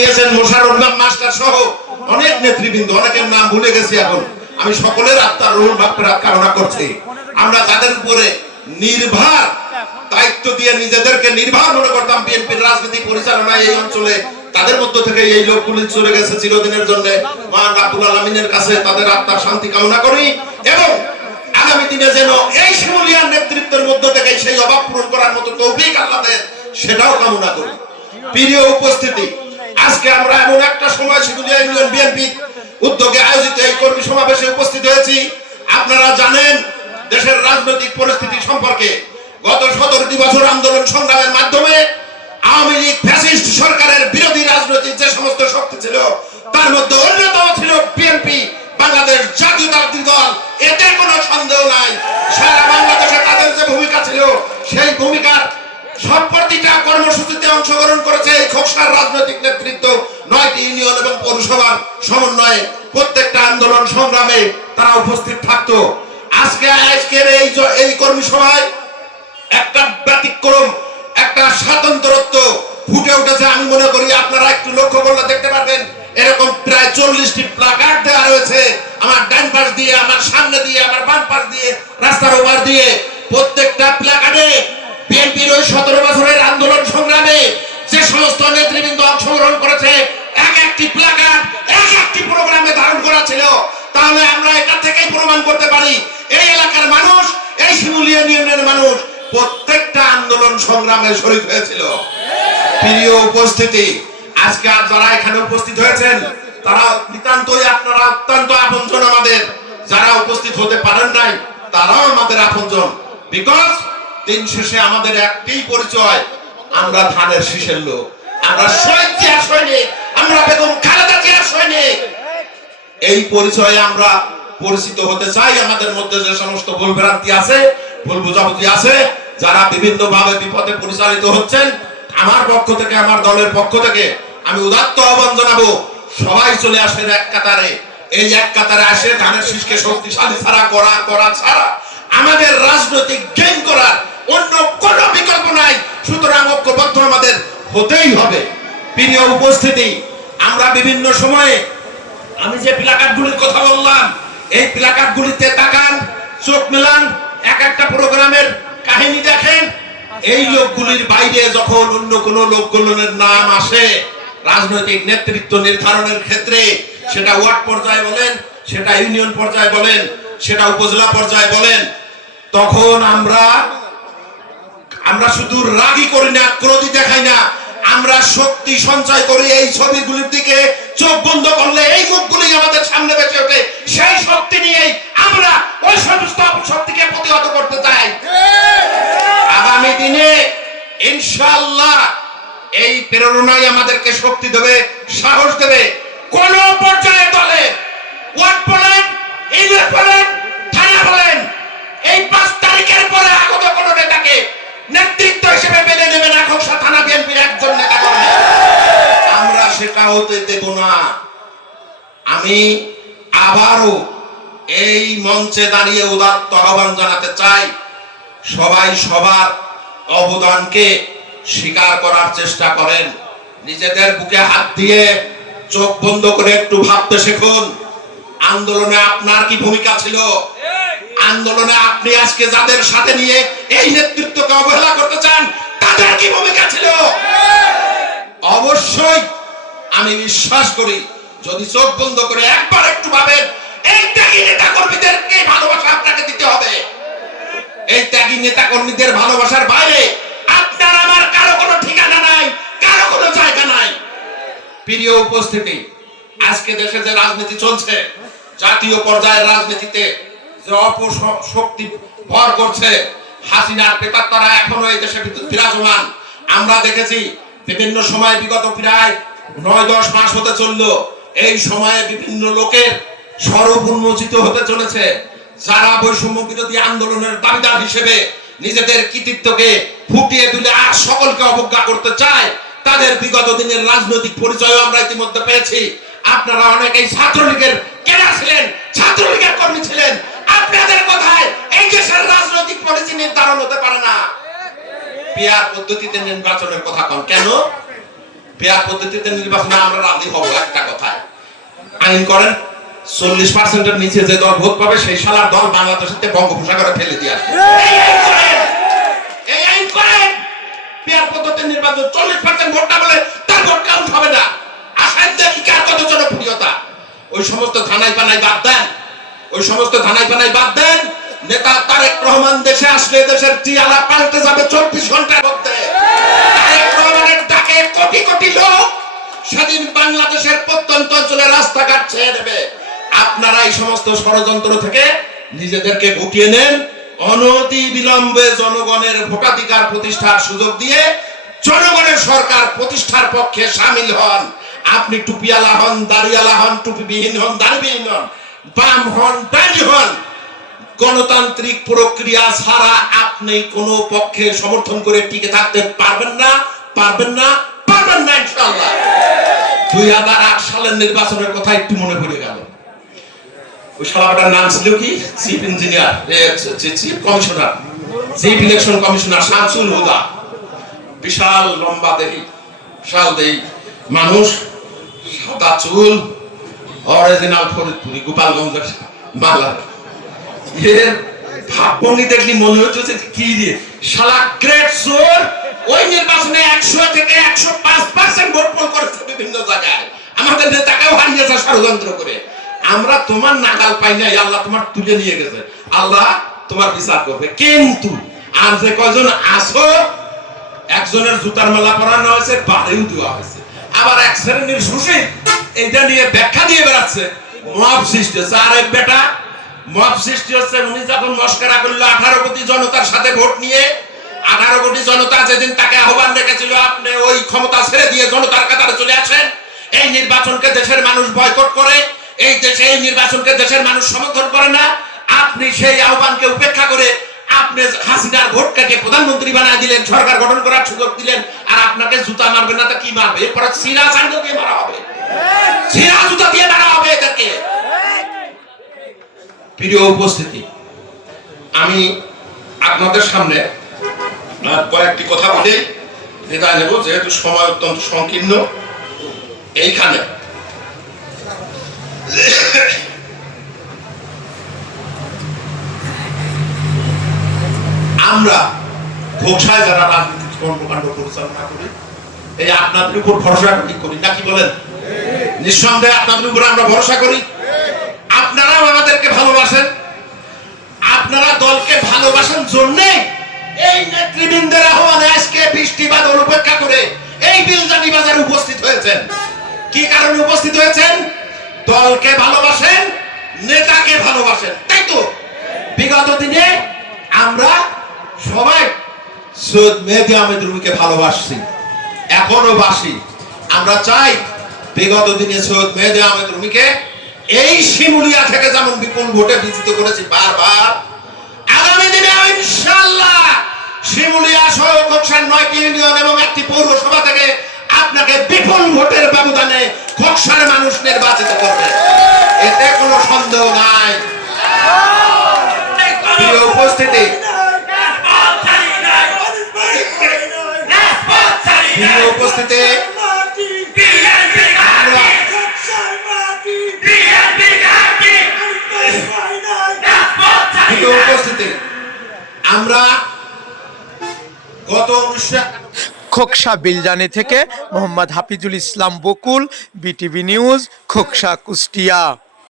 নিয়েছেন মোশাররফ মাস্টার সহ অনেক নেতৃবৃন্দ, অনেকের নাম ভুলে গেছি এখন। আমি সকলের আত্মার রোল বাপ্পের কামনা করছি। আমরা তাদের উপরে নির্ভর দায়িত্ব দিয়ে নিজেদেরকে নির্ভর মনে করতাম বিএনপির রাজনীতি পরিচালনায় এই অঞ্চলে। তাদের মধ্য থেকে এই লোকগুলি চলে গেছে চিরদিনের জন্য। মহান আব্দুল আলমিনের কাছে তাদের আত্মার শান্তি কামনা করি এবং আগামী দিনে যেন এই শিমুলিয়ার নেতৃত্বের মধ্য থেকে সেই অভাব পূরণ করার মতো তৌফিক আল্লাহ সেটাও কামনা করি। প্রিয় উপস্থিতি আজকে আমরা এমন একটা সময় ইউনিয়ন বিএনপি উদ্যোগে আয়োজিত এই কর্মী সমাবেশে উপস্থিত হয়েছি। আপনারা জানেন, দেশের রাজনৈতিক পরিস্থিতি সম্পর্কে গত সতেরোটি বছর আন্দোলন সংগ্রামের মাধ্যমে আওয়ামী লীগ ফ্যাসিস্ট সরকারের বিরোধী রাজনৈতিক যে সমস্ত শক্তি ছিল, তার মধ্যে অন্যতম ছিল বিএনপি, বাংলাদেশ জাতীয়তাবাদী দল। এতে কোনো সন্দেহ নাই। সারা বাংলাদেশে তাদের যে ভূমিকা ছিল, সেই ভূমিকার সব প্রতিটা কর্মসূচিতে অংশগ্রহণ এই খোকসার রাজনৈতিক নেতৃত্ব, নয়টি ইউনিয়ন এবং পৌরসভার সমন্বয়ে প্রত্যেকটা আন্দোলন সংগ্রামে তারা উপস্থিত থাকতো। আজকে আজকের এই এই কর্মী সভায় একটা ব্যতিক্রম, একটা স্বাতন্ত্রত্ব ফুটে উঠেছে আমি মনে করি। আপনারা একটু লক্ষ্য করলে দেখতে পারবেন, এরকম প্রায় চল্লিশটি প্লাকার্ড দেওয়া রয়েছে। আমার ডান পাশ দিয়ে, আমার সামনে দিয়ে, আমার বাম পাশ দিয়ে, রাস্তার ওপার দিয়ে প্রত্যেকটা প্লাকার্ডে হয়েছিল। প্রিয় উপস্থিতি, আজকে আর যারা এখানে উপস্থিত হয়েছেন, তারা নিতান্তই আপনারা অত্যন্ত আপনজন আমাদের। যারা উপস্থিত হতে পারেন নাই, তারাও আমাদের আপনজন। বিকজ দিন শেষে আমাদের একটাই পরিচয়, আমরা ধানের শীষের লোক। আমরা শহীদ জিয়ার সৈনিক, আমরা বেগম খালেদা জিয়ার সৈনিক। এই পরিচয়ে আমরা পরিচিত হতে চাই। আমাদের মধ্যে যে সমস্ত ভুল ভ্রান্তি আছে, ভুল বুঝাবুঝি আছে যারা বিভিন্ন ভাবে বিপদে পরিচালিত হচ্ছেন, আমার পক্ষ থেকে, আমার দলের পক্ষ থেকে আমি উদাত্ত আহ্বান জানাব, সবাই চলে আসেন এক কাতারে। এই এক কাতারে আসে ধানের শীষকে শক্তিশালী ছাড়া, করা করা ছাড়া। আমাদের রাজনৈতিক গেম করার অন্য কোনো বিকল্প নাই। সুতরাং ঐক্যবদ্ধ আমাদের হতেই হবে। প্রিয় উপস্থিতি, আমরা বিভিন্ন সময়ে, আমি যে প্লাকার্ড গুলির কথা বললাম, এই প্লাকার্ড গুলিতে তাকান, চোখ মেলান, এক একটা প্রোগ্রামের কাহিনী দেখেন? এই লোকগুলির বাইরে যখন অন্য কোন লোকগুলোর নাম আসে রাজনৈতিক নেতৃত্ব নির্ধারণের ক্ষেত্রে সেটা ওয়ার্ড পর্যায়ে বলেন সেটা ইউনিয়ন পর্যায়ে বলেন সেটা উপজেলা পর্যায়ে বলেন তখন আমরা আমরা শুধু রাগই করি না ক্রোধই দেখাই না আমরা শক্তি সঞ্চয় করি এই ছবিগুলির দিকে চোখ বন্ধ করলে এই মুখগুলি আমাদের সামনে বেঁচে ওঠে। সেই শক্তি নিয়েই আমরা ওই সমস্ত শক্তিকে প্রতিহত করতে চাই আগামী দিনে ইনশাআল্লাহ এই প্রেরণাই আমাদেরকে শক্তি দেবে, সাহস দেবে। কোন পর্যায়ে দলে ওয়ার্ড বলেন ইউনিয়ন বলেন বলেন, এই পাঁচ তারিখের পরে আগত কোন নেতাকে নেতৃত্ব হিসেবে মেনে নেবে না খোকসা থানা বিএনপির একজন নেতা আমরা সেটা হতে দেব না। আমি আবারও এই মঞ্চে দাঁড়িয়ে উদাত্ত আহ্বান জানাতে চাই, সবাই সবার অবদানকে স্বীকার করার চেষ্টা করেন। নিজেদের বুকে হাত দিয়ে চোখ বন্ধ করে একটু ভাবতে শিখুন, আন্দোলনে আপনার কি ভূমিকা ছিল? আন্দোলনে আপনি আজকে যাদের সাথে নিয়ে এই নেতৃত্বকে অবহেলা করতে চান, তাদের কি ভূমিকা ছিল? অবশ্যই আমি বিশ্বাস করি, যদি চোখ বন্ধ করে একবার একটু ভাবেন, এই ত্যাগী নেতা কর্মীদেরকে ভালোবাসা আপনাকে দিতে হবে। এই ত্যাগী নেতা কর্মীদের ভালোবাসার বাইরে আপনার আমার কারও কোনো ঠিকানা নাই, কারও কোনো জায়গা নাই। প্রিয় উপস্থিতি, আজকে দেশে যে রাজনীতি চলছে, জাতীয় পর্যায়ের রাজনীতিতে যে অপশক্তি ভর করছে, হাসিনার প্রেতাত্মারা এখনও এই দেশে বিরাজমান। আমরা দেখেছি বিভিন্ন সময় বিগত প্রায় নয়, দশ মাস হতে চলল। এই সময়ে বিভিন্ন লোকের স্বরূপ উন্মোচিত হতে চলেছে। যারা বৈষম্য বিরোধী আন্দোলনের দাবিদার হিসেবে নিজেদের কৃতিত্বকে ফুটিয়ে তুলে আর সকলকে অবজ্ঞা করতে চায়, তাদের বিগত দিনের রাজনৈতিক পরিচয় আমরা ইতিমধ্যে পেয়েছি। আপনারা অনেকেই ছাত্রলীগের কেনা ছিলেন? ছাত্রলীগের কর্মী ছিলেন। আপনাদের কথায় এই দেশের রাজনৈতিক পলিসি নির্ধারণ হতে পারে না। পিয়ার পদ্ধতিতে নির্বাচনের কথা কন। কেন? পেয়ার পদ্ধতিতে নির্বাচনে আমরা রাজি হব একটা কথায়। আইন করেন চল্লিশ পার্সেন্টের নিচে যে দল ভোট পাবে সেই সালার দল বাংলাদেশের বঙ্গোপসাগরে ফেলে দিয়ে আসবে। এই আইন করেন। এই আইন করেন! পেয়ার পদ্ধতির নির্বাচন চল্লিশ পার্সেন্ট ভোটটা বলে তার ভোট কাউন্ট হবে না। আসার দেখি কার কত জনপ্রিয়তা? ওই সমস্ত থানায় পানায় বাদ দেন। ওই সমস্ত থানায় পানায় বাদ দেন। নেতা তারেক রহমান দেশে আসলে দেশের টিয়ালা পাল্টে যাবে চব্বিশ ঘণ্টার মধ্যে। তারেক রহমানের ডাকে কোটি কোটি লোক স্বাধীন বাংলাদেশের প্রত্যন্ত অঞ্চলে রাস্তাঘাট ছেড়ে দেবে। আপনারা এই সমস্ত ষড়যন্ত্র থেকে নিজেদেরকে গুটিয়ে নেন। অনতি বিলম্বে জনগণের ভোটাধিকার প্রতিষ্ঠার সুযোগ দিয়ে জনগণের সরকার প্রতিষ্ঠার পক্ষে সামিল হন। আপনি টুপিয়ালা হন দাড়িয়ালা হন, টুপিবিহীন হন, দাড়িবিহীন হন, বাম হন ডানি হন, গণতান্ত্রিক প্রক্রিয়া ছাড়া আপনি কোনো পক্ষে সমর্থন করে টিকে থাকতে পারবেন না পারবেন না পারবেন না ইনশাআল্লাহ। দুই হাজার আট সালের নির্বাচনের কথা একটু মনে পড়ে গেল। ওই শালাটার নাম ছিল কি? Chief engineer chief commissioner chief election commissioner Shamsul Huda. বিশাল লম্বা দেহি, বিশাল দেহি মানুষ, সাদা চুল অরিজিনাল ফরিদপুরি, গোপালগঞ্জের মালা। এর ভাবভঙ্গি দেখলি মনে হচ্ছে যে কি রে শালা গ্রেট সোর ওই নির্বাচনে একশো থেকে একশো পাঁচ পার্সেন্ট ভোট পোল করেছে বিভিন্ন জায়গায়। আমাদের নেতাকেও হারিয়েছে ষড়যন্ত্র করে। আমরা তোমার নাগাল পাই নাই, আল্লাহ তোমার তুলে নিয়ে গেছে। আল্লাহ তোমার বিচার করবে। কিন্তু আর যে কয়জন আসো একজনের জুতার মেলা পরানো হয়েছে, বাড়িও দেওয়া হয়েছে। আবার এক শ্রেণির সুশীল এইটা নিয়ে ব্যাখ্যা দিয়ে বেড়াচ্ছে। মব সৃষ্টি হচ্ছে। আর এক বেটা, মব সৃষ্টি হচ্ছে, উনি যখন মস্করা করল, আঠারো কোটি জনতার সাথে ভোট নিয়ে, আঠারো কোটি জনতা যেদিন তাকে আহ্বান রেখেছিল, আপনি ওই ক্ষমতা ছেড়ে দিয়ে জনতার কাতারে চলে আসেন। এই নির্বাচনকে দেশের মানুষ বয়কট করে এই দেশে, এই নির্বাচনকে দেশের মানুষ সমর্থন করে না। আপনি সেই আহ্বানকে উপেক্ষা করে আপনি হাসিনার ভোট কেটে প্রধানমন্ত্রী বানায় দিলেন, সরকার গঠন করার সুযোগ দিলেন, আর আপনাকে জুতা মারবে না তো কি মারবে? এরপরে সিরা চাঙ্গ দিয়ে মারা হবে। সিরা জুতা দিয়ে মারা হবে এদেরকে। প্রিয় উপস্থিতি, আমি আপনাদের সামনে কয়েকটি কথা বলে। বিদায় নেব, যেহেতু সময় অত্যন্ত সংকীর্ণ। এইখানে আমরা ঘোষায় যারা রাজনৈতিক কর্মকাণ্ড পরিচালনা করি, এই আপনাদের উপর ভরসা করি করি? নাকি বলেন? নিঃসন্দেহে আপনাদের উপর আমরা ভরসা করি। আপনারাও আমাদেরকে ভালোবাসেন। আপনারা দলকে ভালোবাসেন জন্যে এই নেতৃবৃন্দের আহ্বানে আজকে বৃষ্টি বাদল উপেক্ষা করে এই বিলজানি বাজারে উপস্থিত হয়েছেন। কি কারণে উপস্থিত হয়েছেন? দলকে ভালোবাসেন, নেতাকে ভালোবাসেন। তাই তো? বিগত দিনে আমরা সবাই সৈয়দ মেহেদি আহমেদ রুমিকে ভালোবাসছি, এখনও বাসি। আমরা চাই বিগত দিনে সৈয়দ মেহেদি আহমেদ রুমিকে এই শিমুলিয়া থেকে যেমন বিপুল ভোটে বিজিত করেছি বারবার, আগামী দিনে ইনশাআল্লাহ শিমুলিয়া সহ নয়টি ইউনিয়ন এবং একটি পৌরসভা থেকে আপনাকে বিপুল ভোটের সন্দেহ নাই প্রিয় উপস্থিতি। প্রিয় উপস্থিতি। উপস্থিতি। খোকসা বিলজানি থেকে মোহাম্মদ হাফিজুল ইসলাম বকুল, বিটিভি নিউজ, খোকসা কুষ্টিয়া।